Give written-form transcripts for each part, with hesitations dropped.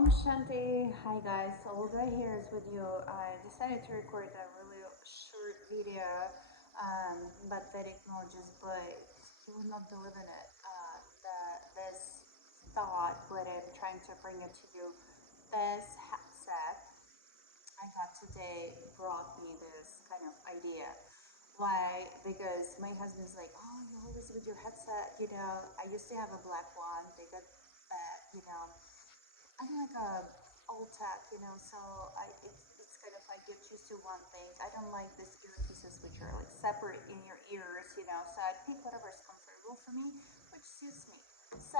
Om Shanti. Hi guys, Olga here is with you. I decided to record a really short video about Vedic knowledges, but you would not believe in it. This thought, what I'm trying to bring it to you, this headset I got today brought me this kind of idea. Why? Because my husband's like, oh, you always with your headset. I used to have a black one. They got bad. I'm like a old tech, so it's kind of like get used to one thing. I don't like these earpieces which are like separate in your ears, so I pick whatever is comfortable for me, which suits me. So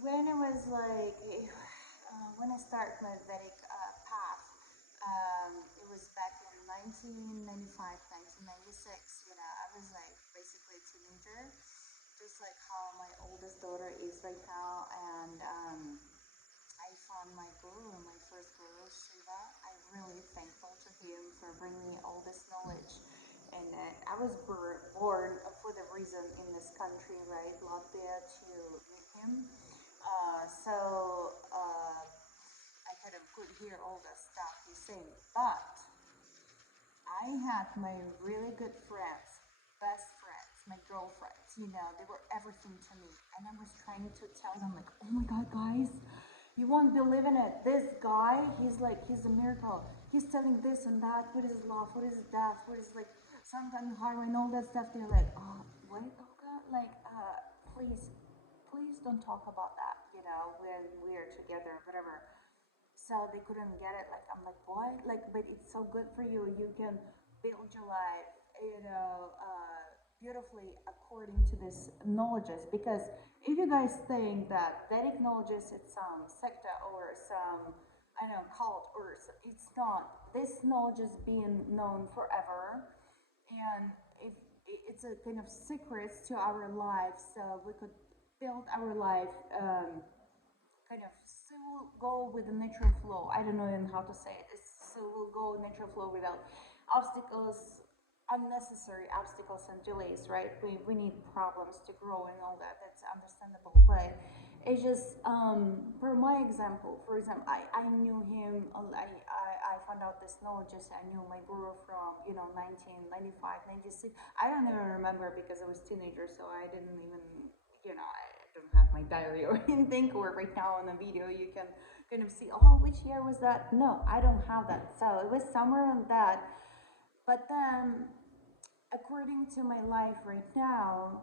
when I was like, when I started my Vedic path, it was back in 1995, 1996. I was like basically a teenager, just like how my oldest daughter is right now, and I found my guru, my first guru, Shiva. I'm really thankful to him for bringing me all this knowledge. And I was born for the reason in this country, right, Latvia, to meet him. I kind of could hear all the stuff he's saying. But I had my really good friends, best friends, my girlfriends, they were everything to me. And I was trying to tell them, like, oh my God, guys, you won't believe in it. This guy, he's a miracle. He's telling this and that. What is love? What is death? What is like sometimes horror and all that stuff. They're like, oh, what? Oh God, like, please, please don't talk about that, when we're together, whatever. So they couldn't get it. Like, I'm like, what? Like, but it's so good for you. You can build your life, beautifully according to this knowledges. Because if you guys think that Vedic knowledges it's some secta or some, I don't know, cult or it's not. This knowledge is being known forever, and if it's a kind of secrets to our lives, so we could build our life. Kind of so will go with the natural flow. I don't know even how to say it. It's so will go natural flow without obstacles, unnecessary obstacles and delays, right? We need problems to grow and all that. That's understandable. But it's just for my example, I knew him. I found out this knowledge. I knew my guru from 1995, 96. I don't even remember because I was teenager, so I didn't even I don't have my diary or anything, or right now on the video you can kind of see, oh, which year was that? No, I don't have that. So it was somewhere on that. But then, according to my life right now,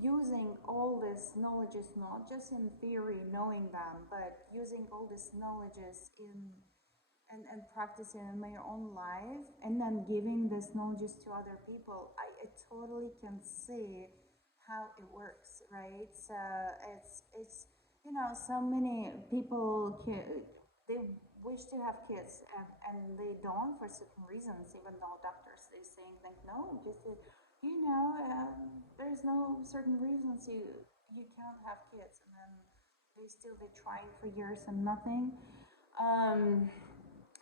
using all this knowledges, not just in theory, knowing them, but using all this knowledges and practicing in my own life, and then giving this knowledge to other people, I totally can see how it works, right? So so many people they wish to have kids, and they don't for certain reasons, even though doctors they saying like no, just there's no certain reasons you can't have kids, and then they trying for years and nothing. um,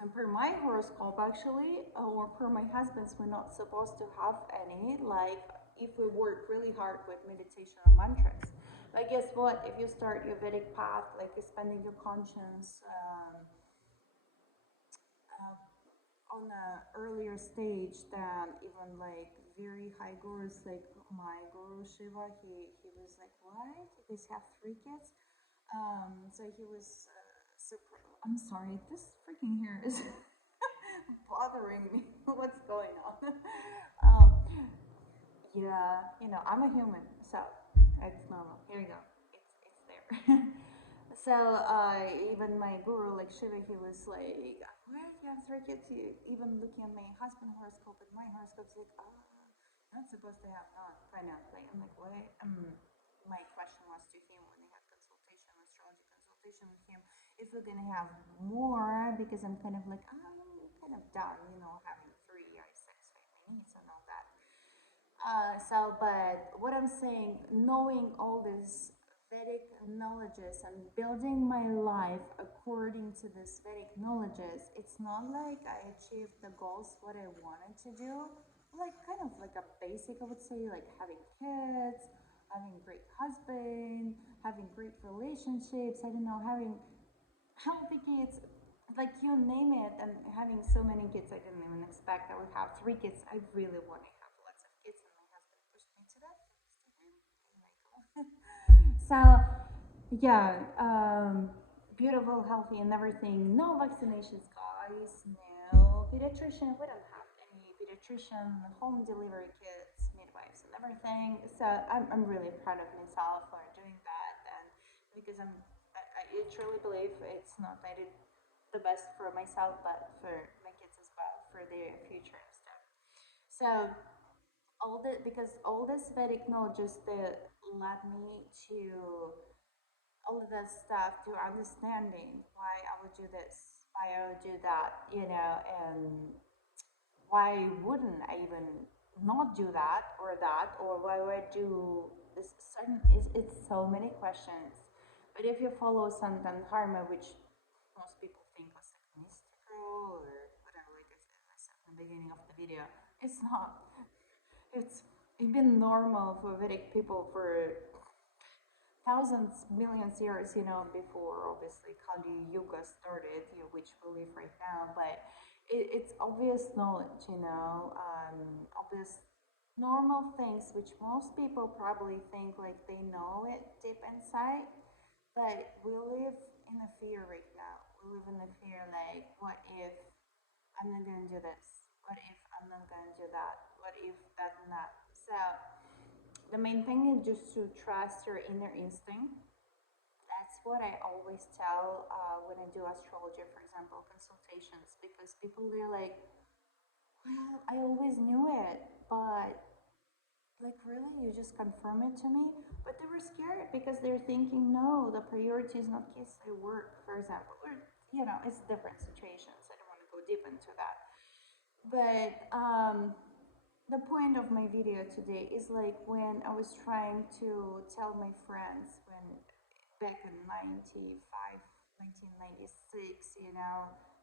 and per my horoscope, actually, or per my husband's, we're not supposed to have any. Like, if we work really hard with meditation or mantras. But guess what? If you start your Vedic path, like expanding your conscience on a earlier stage than even like very high gurus, like my guru Shiva, he was like, what? You guys have three kids? So he was super. I'm sorry, this freaking hair is bothering me. What's going on? um, yeah, I'm a human, so it's normal. Here you go. It's there. So even my guru, like Shiva, he was like, "Where you have three kids?" Even looking at my husband horoscope and my horoscope's like, "Oh, not supposed to have not kind of like." I'm like, "What?" My question was to him when he had consultation, astrology consultation with him, if we're gonna have more, because I'm kind of like, I'm kind of done, having three. I satisfy my needs and all that. But what I'm saying, knowing all these Vedic knowledges and building my life according to this Vedic knowledges, it's not like I achieved the goals what I wanted to do. Like kind of like a basic, I would say, like having kids, having a great husband, having great relationships. I don't know, having healthy kids, like you name it, and having so many kids, I didn't even expect I would have 3 kids. I really want to have lots of kids, and my husband pushed me to that. So yeah, beautiful, healthy, and everything. No vaccinations, guys. No pediatrician. We don't have any pediatrician, home delivery kits, midwives, and everything. So I'm really proud of myself for doing that, and because I truly believe it's not that I did the best for myself, but for my kids as well, for their future and stuff. So all the because all this Vedic knowledge just led me to all of this stuff, to understanding why I would do this, why I would do that, and why wouldn't I even not do that, or why would I do this certain? It's so many questions. But if you follow Santan Dharma, which most people think was like mystical or whatever, like I said in the beginning of the video, it's not. It's been normal for Vedic people for thousands, millions years, before obviously Kali Yuga started, which we live right now. But it's obvious knowledge, obvious normal things which most people probably think like they know it deep inside. But we live in a fear right now. We live in a fear like, what if I'm not gonna do this? What if I'm not gonna do that? What if that and that? So the main thing is just to trust your inner instinct. That's what I always tell when I do astrology, for example, consultations, because people they're like, well, I always knew it, but like really, you just confirm it to me. But they were scared because they're thinking, no, the priority is not kids, they work, for example, or it's different situations. I don't want to go deep into that, but the point of my video today is like when I was trying to tell my friends when back in 95, 1996,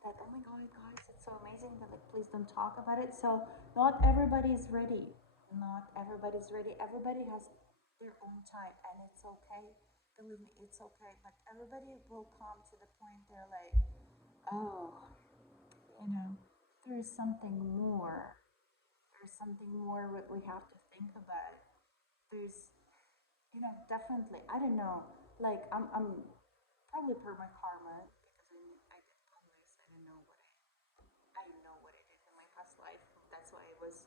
that, oh my God, guys, it's so amazing, but like, please don't talk about it. So, not everybody is ready. Not everybody's ready. Everybody has their own time, and it's okay. Believe me, it's okay. But everybody will come to the point they're like, oh, you know, there's something more. There's something more what we have to think about. There's, definitely. I don't know. Like I'm probably per my karma because I get homeless. I don't know what I did in my past life. That's why I was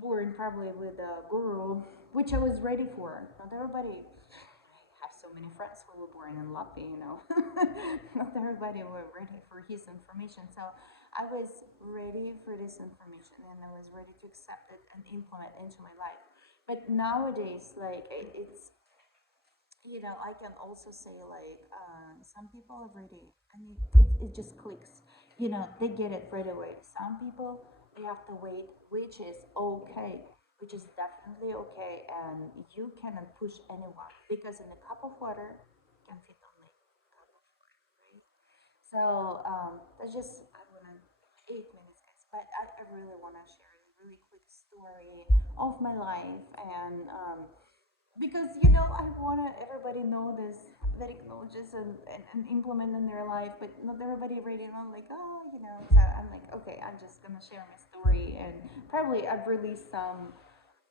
born probably with a guru, which I was ready for. Not everybody. I have so many friends who were born in lucky. Not everybody were ready for his information. So I was ready for this information and I was ready to accept it and implement into my life. But nowadays, like I can also say like some people are ready and it just clicks. They get it right away. Some people they have to wait, which is okay, which is definitely okay, and you cannot push anyone because in a cup of water can fit only a cup of water, right? So that's just I wanna 8 minutes, guys, but I really wanna share a really quick story of my life and. Because I want to everybody know this Vedic knowledges and implement in their life, but not everybody really know like so I'm like okay, I'm just gonna share my story and probably I've released some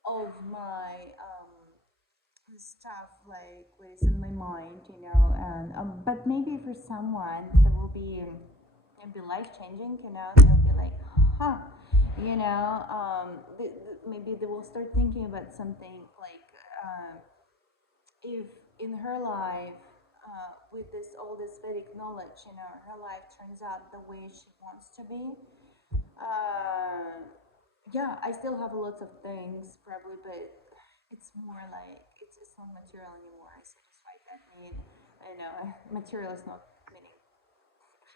of my stuff like what is in my mind, and but maybe for someone that will be it'll be life changing, they'll be like huh, maybe they will start thinking about something like if in her life, with this all this Vedic knowledge, her life turns out the way she wants to be. Uh, yeah, I still have lots of things probably, but it's more like it's not material anymore. I satisfy that need. I know material is not meaning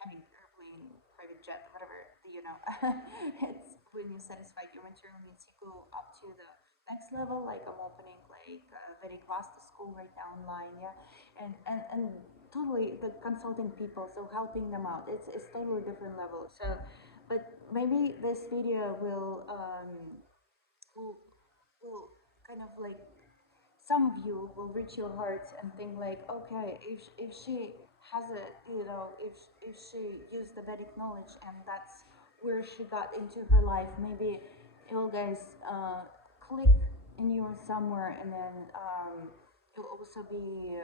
having airplane, private jet, whatever, it's when you satisfy your material needs, you go up to the next level. Like I'm opening like a very Vaastu school right now online, yeah, and totally the consulting people, so helping them out. It's totally different level. So, but maybe this video will will kind of like some of you will reach your hearts and think like, okay, if she has a, if she used the Vedic knowledge and that's where she got into her life, maybe it will guys click in you somewhere, and then you'll also be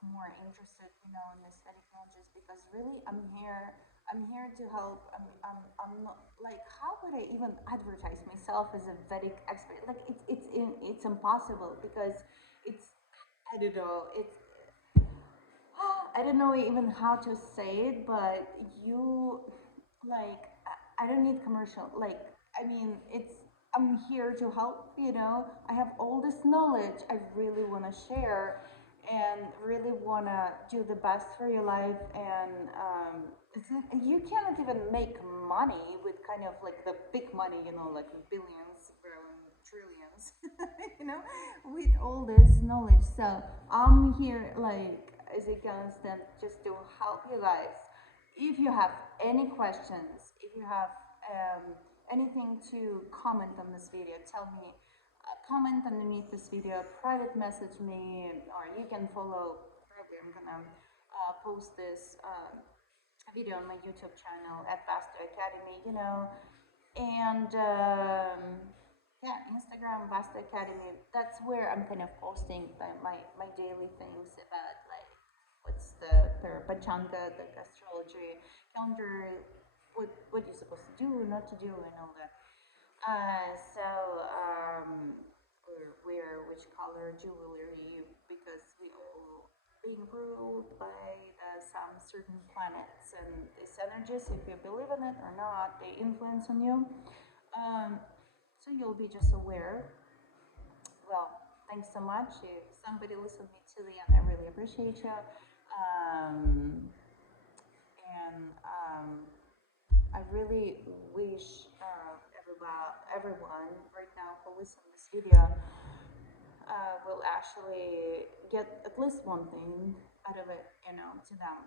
more interested, in this Vedic knowledge, because really I'm here to help. I'm not like, how could I even advertise myself as a Vedic expert? Like it's impossible, because it's, I don't know, it's I don't know even how to say it, but you, like, I don't need commercial. Like, I mean, I'm here to help, I have all this knowledge I really want to share, and really want to do the best for your life. And you cannot even make money with kind of like the big money, like billions, trillions, you know, with all this knowledge. So I'm here like as a constant just to help you guys. If you have any questions, if you have anything to comment on this video, tell me. Comment underneath this video, private message me, or you can follow. Probably I'm gonna post this video on my YouTube channel at Vaastu Academy, and yeah, Instagram Vaastu Academy. That's where I'm kind of posting my daily things about, like, what's the Pachanga, the astrology calendar, what you're supposed to do, not to do, and all that. So or wear which color jewelry, because we all being ruled by some certain planets and these energies. If you believe in it or not, they influence on you. Um, so you'll be just aware. Well, thanks so much. If somebody listened me to the end, I really appreciate you. And I really wish everyone right now who listens to this video will actually get at least one thing out of it, to them.